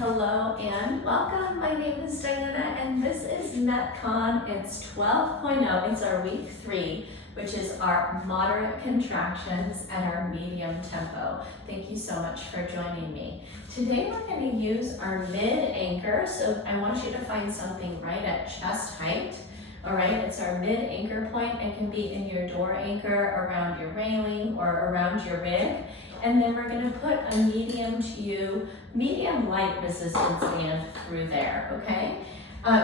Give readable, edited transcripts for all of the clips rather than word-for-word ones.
Hello and welcome. My name is Diana and this is MetCon. It's 12.0. It's our week 3, which is our moderate contractions at our medium tempo. Thank you so much for joining me. Today we're going to use our mid-anchor. So I want you to find something right at chest height. All right, it's our mid-anchor point. It can be in your door anchor, around your railing, or around your rig. And then we're going to put a medium light resistance band through there, okay?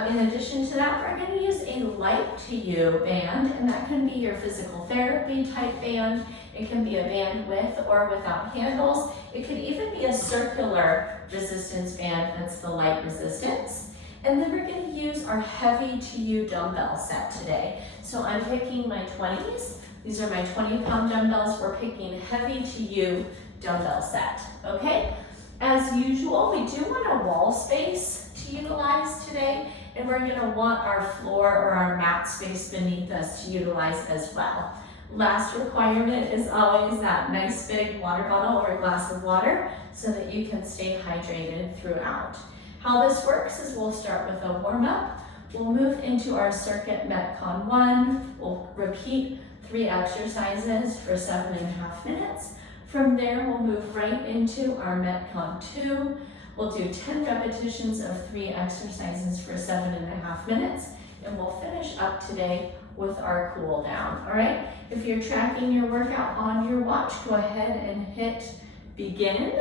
In addition to that, we're going to use a light to you band, and that can be your physical therapy type band. It can be a band with or without handles. It could even be a circular resistance band that's the light resistance. And then we're going to use our heavy to you dumbbell set today. So I'm picking my 20s. These are my 20-pound dumbbells. We're picking heavy to you dumbbell set, okay? As usual, we do want a wall space to utilize today, and we're gonna want our floor or our mat space beneath us to utilize as well. Last requirement is always that nice big water bottle or a glass of water so that you can stay hydrated throughout. How this works is we'll start with a warm-up. We'll move into our circuit MetCon 1. We'll repeat 3 exercises for 7.5 minutes. From there, we'll move right into our MetCon 2. We'll do 10 repetitions of 3 exercises for 7.5 minutes, and we'll finish up today with our cool down, all right? If you're tracking your workout on your watch, go ahead and hit begin,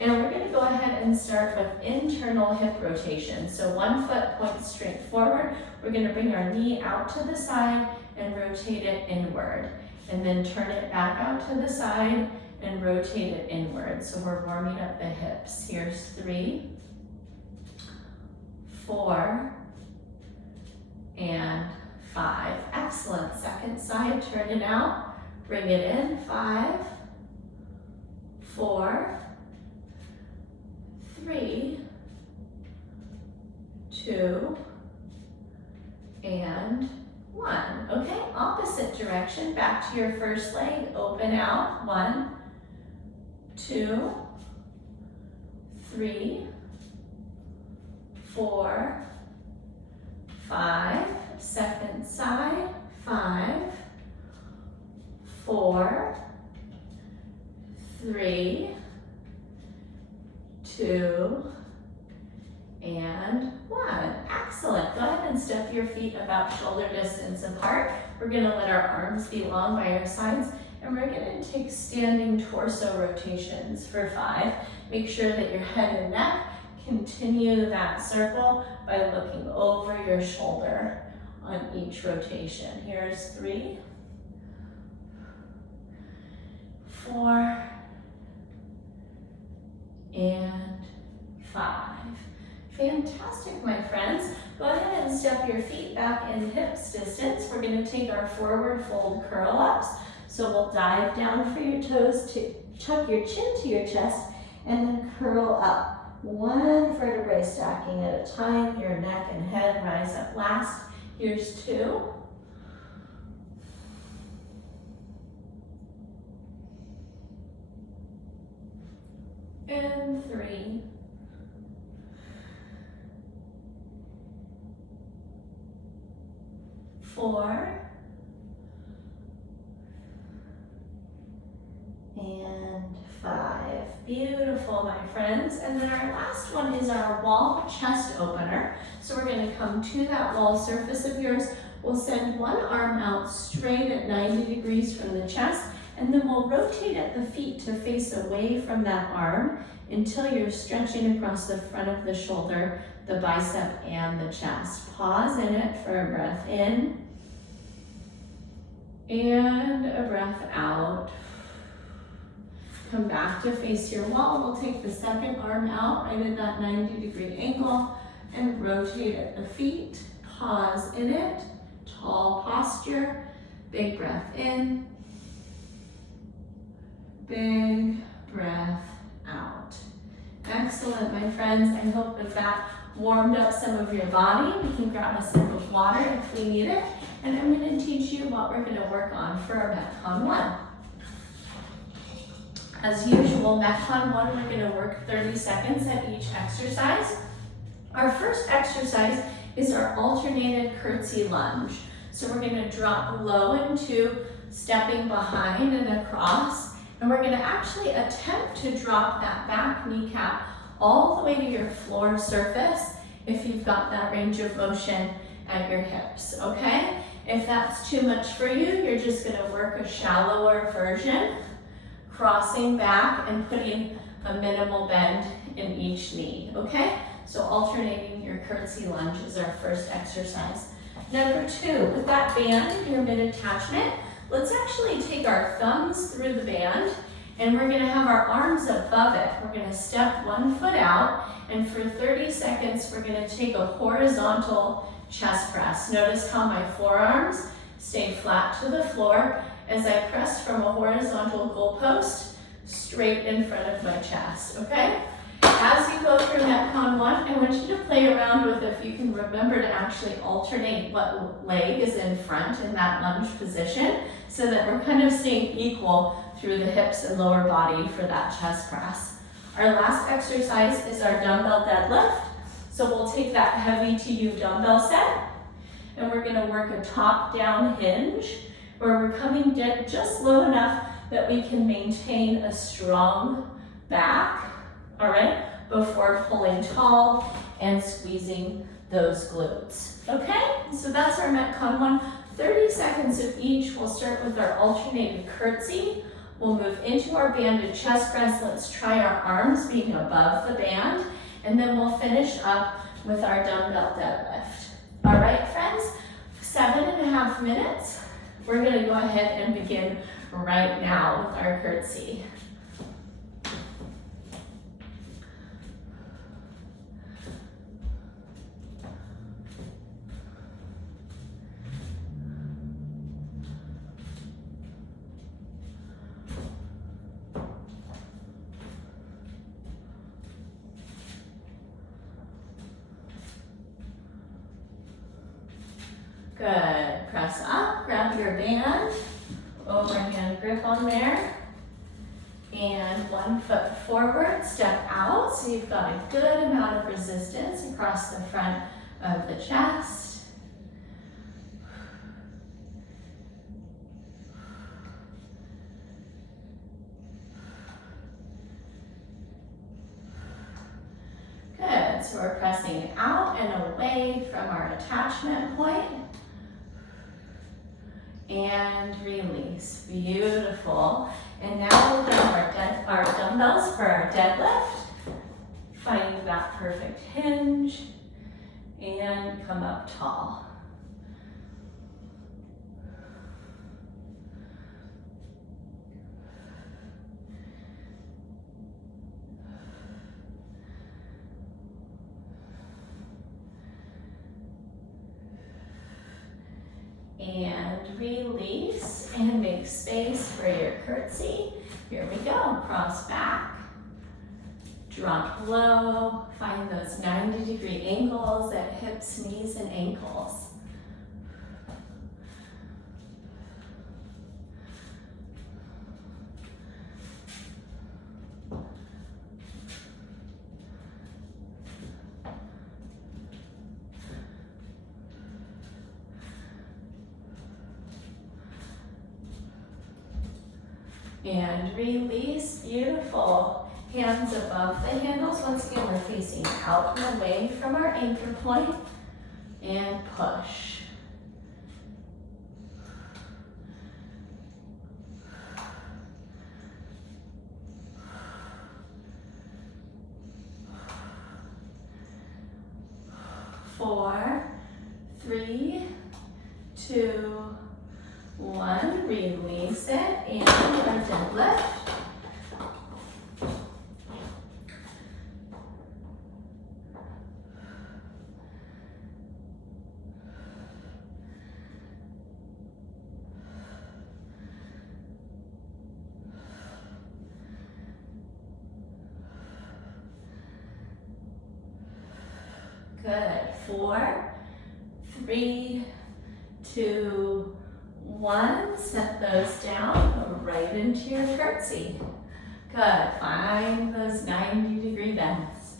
and we're gonna go ahead and start with internal hip rotation. So 1 foot points straight forward. We're gonna bring our knee out to the side and rotate it inward, and then turn it back out to the side and rotate it inward. So we're warming up the hips. Here's 3, 4, and 5. Excellent. Second side, turn it out, bring it in. 5, 4, 3, 2, and 1. Okay, opposite direction, back to your first leg, open out. 1, 2, 3, 4, 5. Second side, 5, 4, 3, 2, and 1. Excellent. Go ahead and step your feet about shoulder distance apart. We're going to let our arms be long by our sides, and we're going to take standing torso rotations for 5. Make sure that your head and neck continue that circle by looking over your shoulder on each rotation. Here's 3, 4, and 5. Fantastic, my friends. Go ahead and step your feet back in hips distance. We're going to take our forward fold curl ups. So we'll dive down for your toes to tuck your chin to your chest and then curl up. 1 vertebrae stacking at a time. Your neck and head rise up last. Here's 2. And 3. 4. And 5. Beautiful, my friends. And then our last one is our wall chest opener. So we're going to come to that wall surface of yours. We'll send one arm out straight at 90 degrees from the chest, and then we'll rotate at the feet to face away from that arm until you're stretching across the front of the shoulder, the bicep, and the chest. Pause in it for a breath in and a breath out. Come back to face your wall. We'll take the second arm out right at that 90-degree angle and rotate at the feet. Pause in it. Tall posture. Big breath in. Big breath out. Excellent, my friends. I hope that warmed up some of your body. We can grab a sip of water if we need it. And I'm going to teach you what we're going to work on for our MetCon 1. As usual, MetCon 1, we're going to work 30 seconds at each exercise. Our first exercise is our alternated curtsy lunge. So we're going to drop low into stepping behind and across, and we're going to actually attempt to drop that back kneecap all the way to your floor surface if you've got that range of motion at your hips, okay? If that's too much for you, you're just going to work a shallower version, crossing back and putting a minimal bend in each knee, okay? So alternating your curtsy lunge is our first exercise. Number 2, with that band, your mid-attachment, let's actually take our thumbs through the band and we're gonna have our arms above it. We're gonna step one foot out, and for 30 seconds, we're gonna take a horizontal chest press. Notice how my forearms stay flat to the floor as I press from a horizontal goalpost straight in front of my chest, okay? As you go through MetCon 1, I want you to play around with if you can remember to actually alternate what leg is in front in that lunge position so that we're kind of staying equal through the hips and lower body for that chest press. Our last exercise is our dumbbell deadlift. So we'll take that heavy to you dumbbell set and we're gonna work a top-down hinge where we're coming just low enough that we can maintain a strong back, all right, before pulling tall and squeezing those glutes, okay? So that's our MetCon 1, 30 seconds of each. We'll start with our alternated curtsy. We'll move into our banded chest press. Let's try our arms being above the band, and then we'll finish up with our dumbbell deadlift. All right, friends, 7.5 minutes. We're gonna go ahead and begin right now with our curtsy. Good, press up, grab your band, overhand grip on there, and 1 foot forward, step out, so you've got a good amount of resistance across the front of the chest. Good, so we're pressing out and away from our attachment point. And release, beautiful. And now we'll grab our dumbbells for our deadlift, finding that perfect hinge, and come up tall. And release and make space for your curtsy. Here we go, cross back, drop low, find those 90-degree angles at hips, knees, and ankles. And release, beautiful. Hands above the handles. Once again, we're facing out and away from our anchor point. And push. Four, 3, 2, 1, release it, and our deadlift. Good, 4, 3, 2, 1, set those down right into your curtsy. Good, find those 90-degree bends.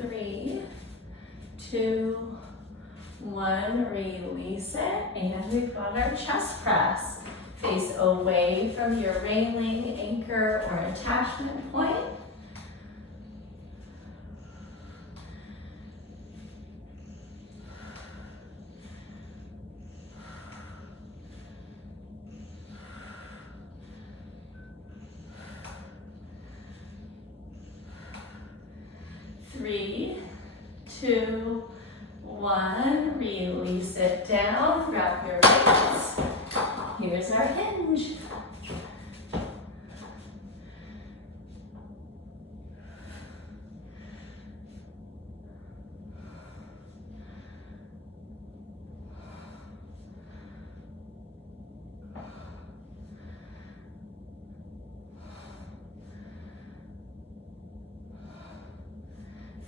Three, two, one, release it, and we've got our chest press. Face away from your railing, anchor, or attachment point. Three, two, one, release it down, grab your weights. Here's our hinge.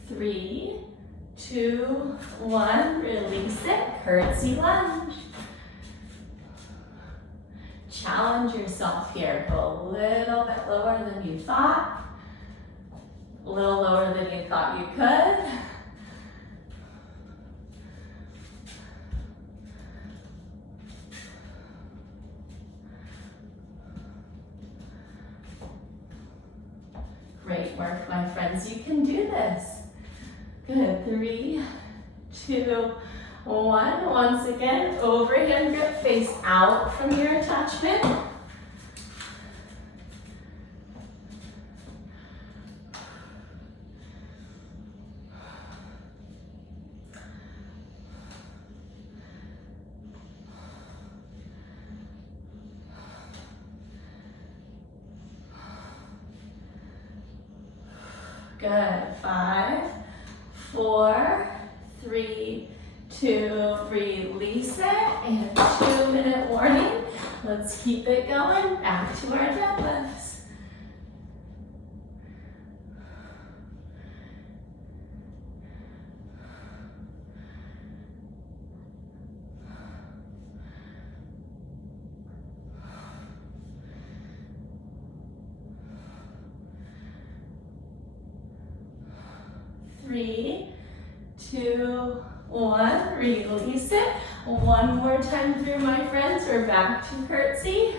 Three, two, one, release it, curtsy lunge. Challenge yourself here, go a little bit lower than you thought, a little lower than you thought you could. Great work, my friends, you can do this. Good, three, two, one. Once again, overhand grip, face out from your attachment. Good, 5, 4, 3, 2, release it, and 2-minute warning. Let's keep it going, back to our deadlifts. Three, two, one, release it. One more time through, my friends. We're back to curtsy.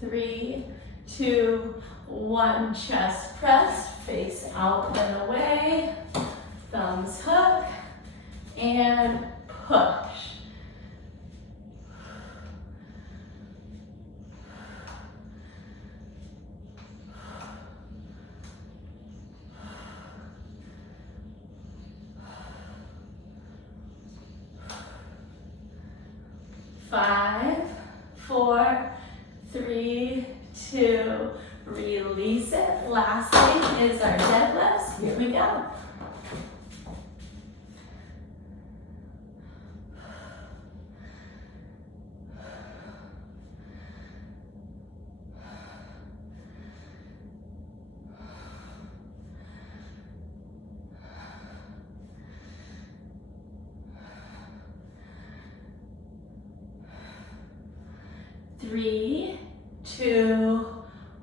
Three, two, one, chest press, face out and away, thumbs hook, and push. Five, 4, 3, 2, release it. Last thing is our deadlifts. Here we go. Three, two,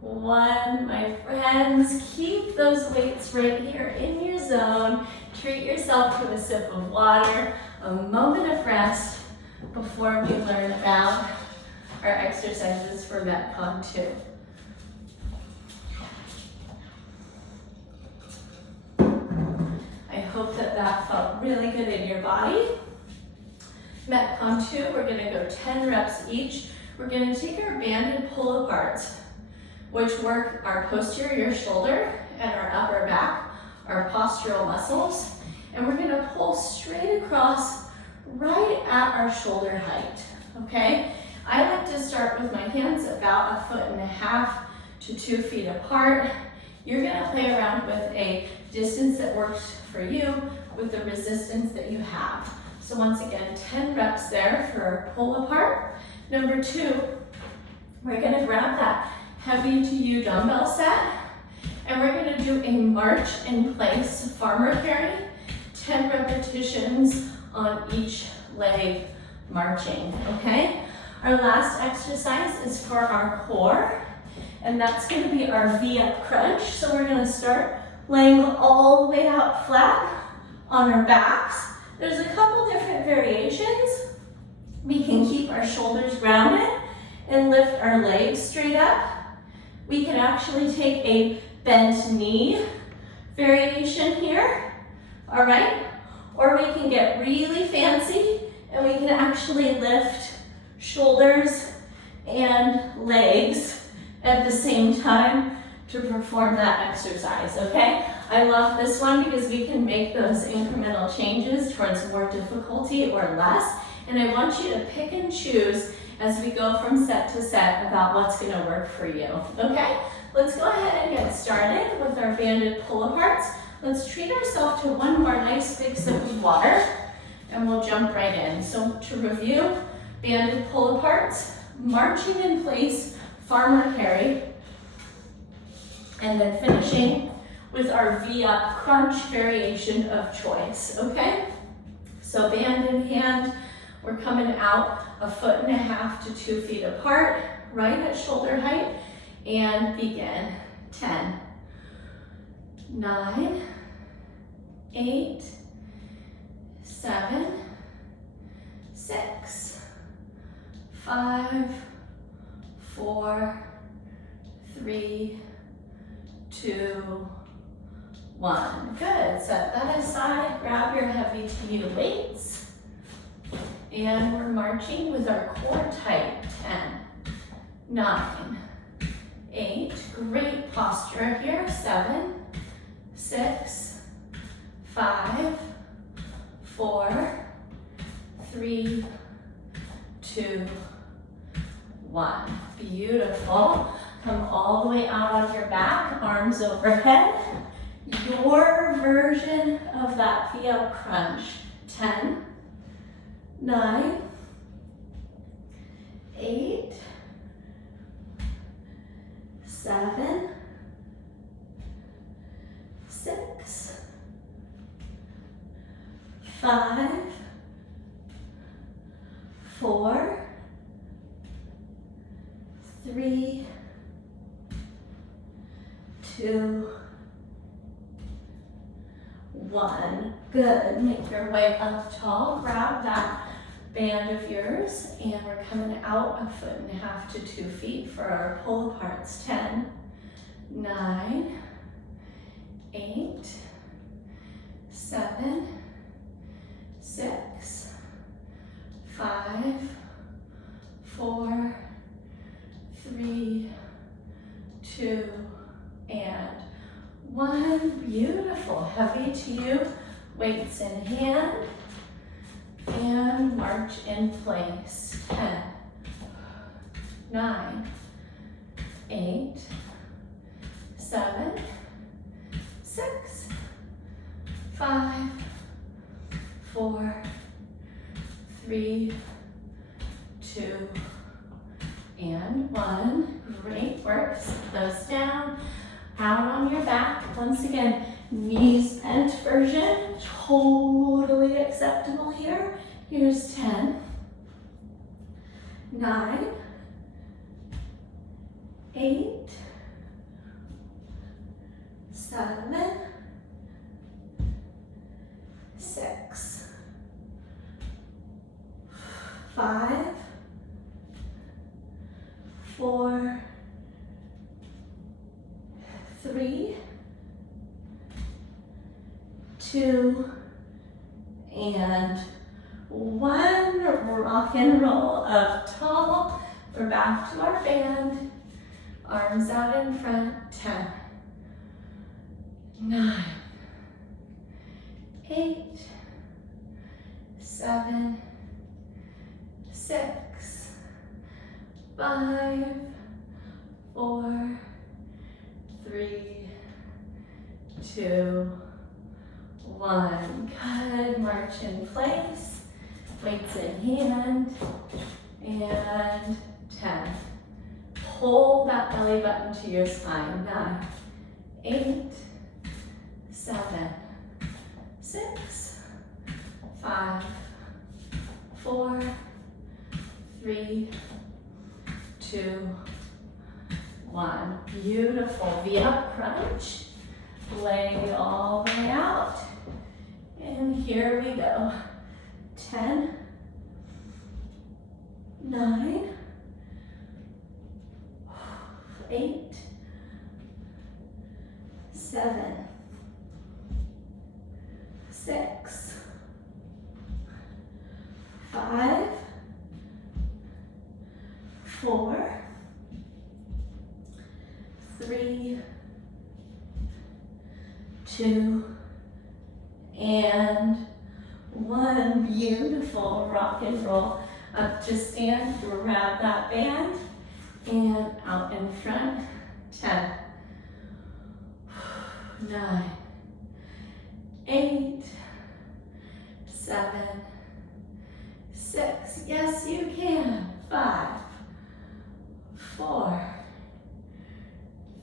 one. My friends, keep those weights right here in your zone. Treat yourself to a sip of water, a moment of rest before we learn about our exercises for MetCon 2. I hope that felt really good in your body. MetCon 2, we're gonna go 10 reps each. We're gonna take our banded pull-aparts, which work our posterior shoulder and our upper back, our postural muscles, And we're gonna pull straight across right at our shoulder height, okay? I like to start with my hands about 1.5 to 2 feet apart. You're gonna play around with a distance that works for you with the resistance that you have. So once again, 10 reps there for our pull apart. Number 2, we're gonna grab that heavy to you dumbbell set, and we're gonna do a march in place farmer carry, 10 repetitions on each leg marching, okay? Our last exercise is for our core, and that's gonna be our V-up crunch. So we're gonna start laying all the way out flat on our backs. There's a couple different variations. We can keep our shoulders grounded and lift our legs straight up. We can actually take a bent knee variation here, all right? Or we can get really fancy and we can actually lift shoulders and legs at the same time to perform that exercise, okay? I love this one because we can make those incremental changes towards more difficulty or less, and I want you to pick and choose as we go from set to set about what's gonna work for you, okay? Let's go ahead and get started with our banded pull-aparts. Let's treat ourselves to one more nice big sip of water, and we'll jump right in. So to review, banded pull-aparts, marching in place, farmer carry, and then finishing with our V-up crunch variation of choice, okay? So band in hand, we're coming out 1.5 to 2 feet apart, right at shoulder height, and begin. 10, 9, 8, 7, 6, 5, 4, 3, 2, 1. Good. Set that aside. Grab your heavy to you weights. And we're marching with our core tight. 10, 9, 8. Great posture here. 7, 6, 5, 4, 3, 2, 1. Beautiful. Come all the way out on your back, arms overhead. Your version of that V-up crunch. 10, 9, 8, 7, 6, 5, 4, 3, 2, 1. Good. Make your way up tall. Grab that band of yours, and we're coming out 1.5 to 2 feet for our pull aparts. 10, 9, 8, 7, 6, 5, 4, 3, 2, and 1. Beautiful. Heavy to you, weights in hand, and march in place. 10, 9, 8, 7, 6, 5, 4, 3, 2, and 1. Great work. Sit those down. Out on your back. Once again, knees bent version. Totally acceptable here. Here's 10, 9, 8, 7, 6, 5, 4, 3, 2, and 1. Rock and roll up tall. We're back to our band. Arms out in front. 10, 9, 8, 7, 6, 5, 4, 3, 2, 1. Good. March in place. Weights in hand. And 10. Pull that belly button to your spine. 9, 8, 7, 6, 5, 4, 3, 2, 1. Beautiful. V-up crunch. Lay all the way out. And here we go. 10, 9, 8, 7, 6, 5, 4, 3, 2, and 1. Beautiful. Rock and roll. Up to stand, grab that band, and out in front. 10, 9, 8, 7, 6. Yes, you can. 5, 4,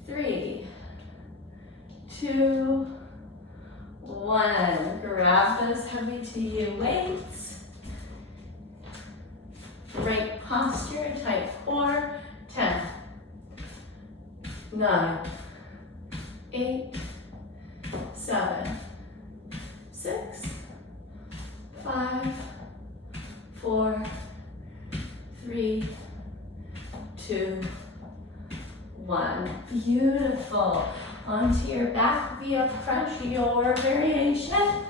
3, 2, 1. Grab those heavy to you weights. Great posture, tight core. 10, 9, 8, 7, 6, 5, 4, 3, 2, 1. Beautiful. Onto your back, V-up crunch, your variation.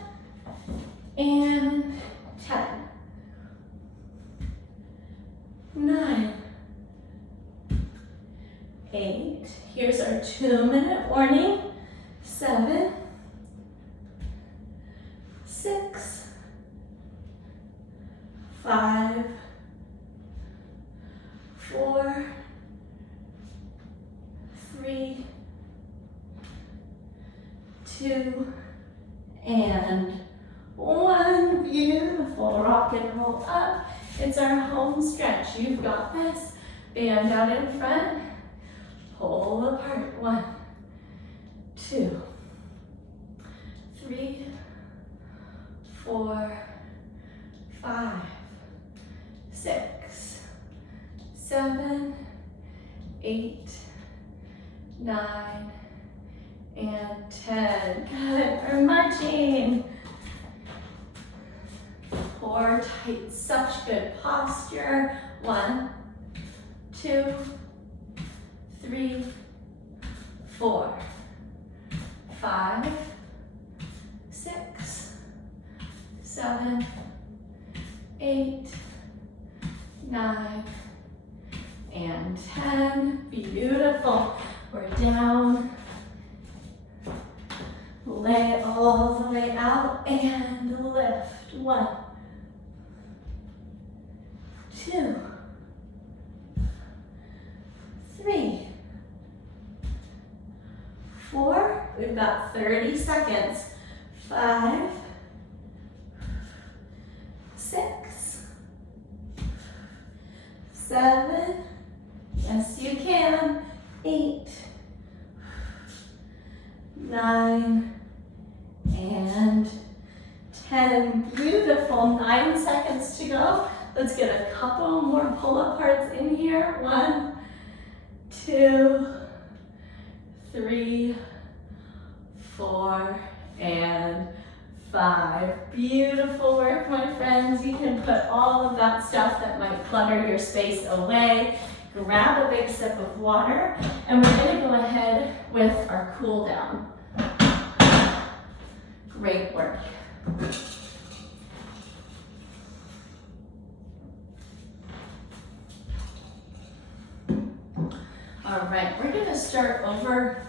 And 10, 9, 8. Here's our 2-minute warning. 7, 6, 5, 4, 3, 2, and 1. Beautiful. Rock and roll up. It's our home stretch. You've got this. Band out in front. Pull apart. 1, 2, 3, 4, 5, 6, 7, 8, 9, and 10. Good. We're marching. Core tight. Such good posture. 1, 2, 3, 4, 5, 6, 7, 8, 9, and 10. Beautiful. We're down. Lay all the way out and lift. 1, 2, 3, 4. We've got 30 seconds. 5, 6, 7. Yes, you can. 8, 9, and 10. Beautiful. 9 seconds to go. Let's get a couple more pull-up parts in here. 1, 2, 3, 4, and 5. Beautiful work, my friends. You can put all of that stuff that might clutter your space away. Grab a big sip of water, and we're going to go ahead with our cool down. Great work. All right, we're going to start over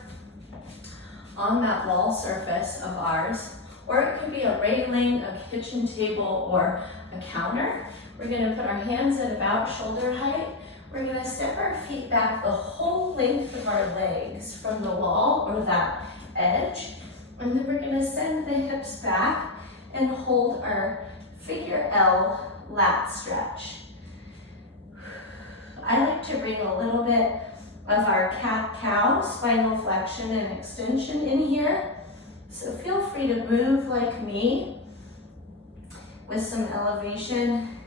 on that wall surface of ours. or it could be a railing, a kitchen table, or a counter. We're gonna put our hands at about shoulder height. We're gonna step our feet back the whole length of our legs from the wall or that edge. And then we're gonna send the hips back and hold our figure L lat stretch. I like to bring a little bit of our cat-cow spinal flexion and extension in here. So feel free to move like me with some elevation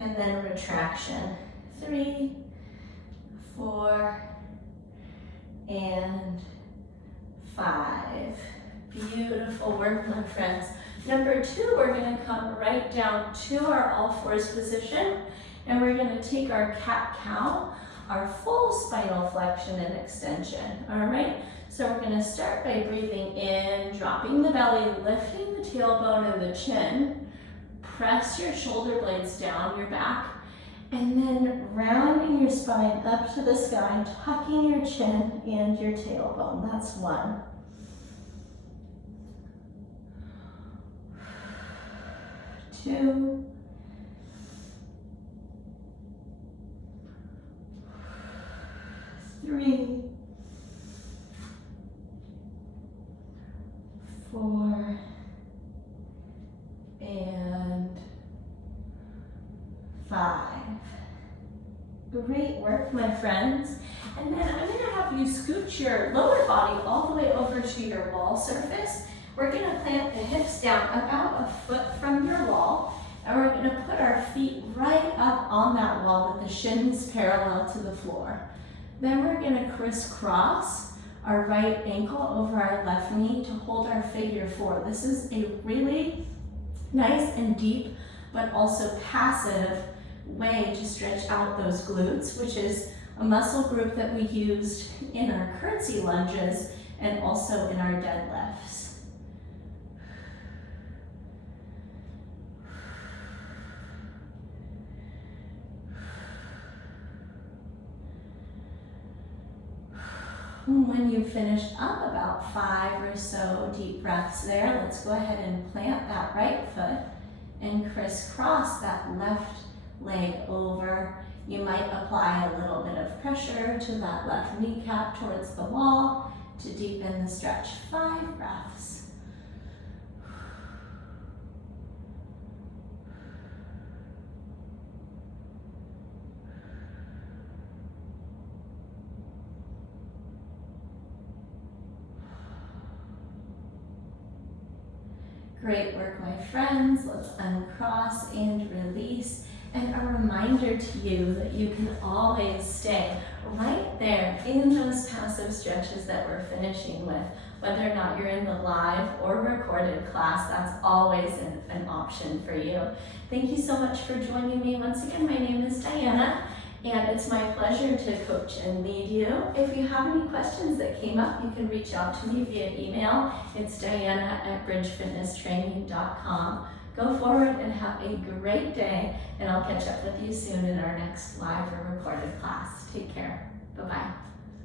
and then retraction. 3, 4, and 5. Beautiful work, my friends. Number 2, we're gonna come right down to our all fours position, and we're gonna take our cat-cow, our full spinal flexion and extension, all right? So we're gonna start by breathing in, dropping the belly, lifting the tailbone and the chin. Press your shoulder blades down your back, and then rounding your spine up to the sky, tucking your chin and your tailbone. That's 1. 2. 3. 4. And 5. Great work, my friends. And then I'm gonna have you scooch your lower body all the way over to your wall surface. We're gonna plant the hips down about a foot from your wall, and we're gonna put our feet right up on that wall with the shins parallel to the floor. Then we're gonna crisscross our right ankle over our left knee to hold our figure 4. This is a really nice and deep, but also passive way to stretch out those glutes, which is a muscle group that we used in our curtsy lunges and also in our deadlifts. When you've finished up about 5 or so deep breaths there, let's go ahead and plant that right foot and crisscross that left leg over. You might apply a little bit of pressure to that left kneecap towards the wall to deepen the stretch. 5 breaths. Great work, my friends. Let's uncross and release. And a reminder to you that you can always stay right there in those passive stretches that we're finishing with. Whether or not you're in the live or recorded class, that's always an option for you. Thank you so much for joining me. Once again, my name is Diana, and it's my pleasure to coach and lead you. If you have any questions that came up, you can reach out to me via email. It's diana@bridgefitnesstraining.com. Go forward and have a great day, and I'll catch up with you soon in our next live or recorded class. Take care. Bye-bye.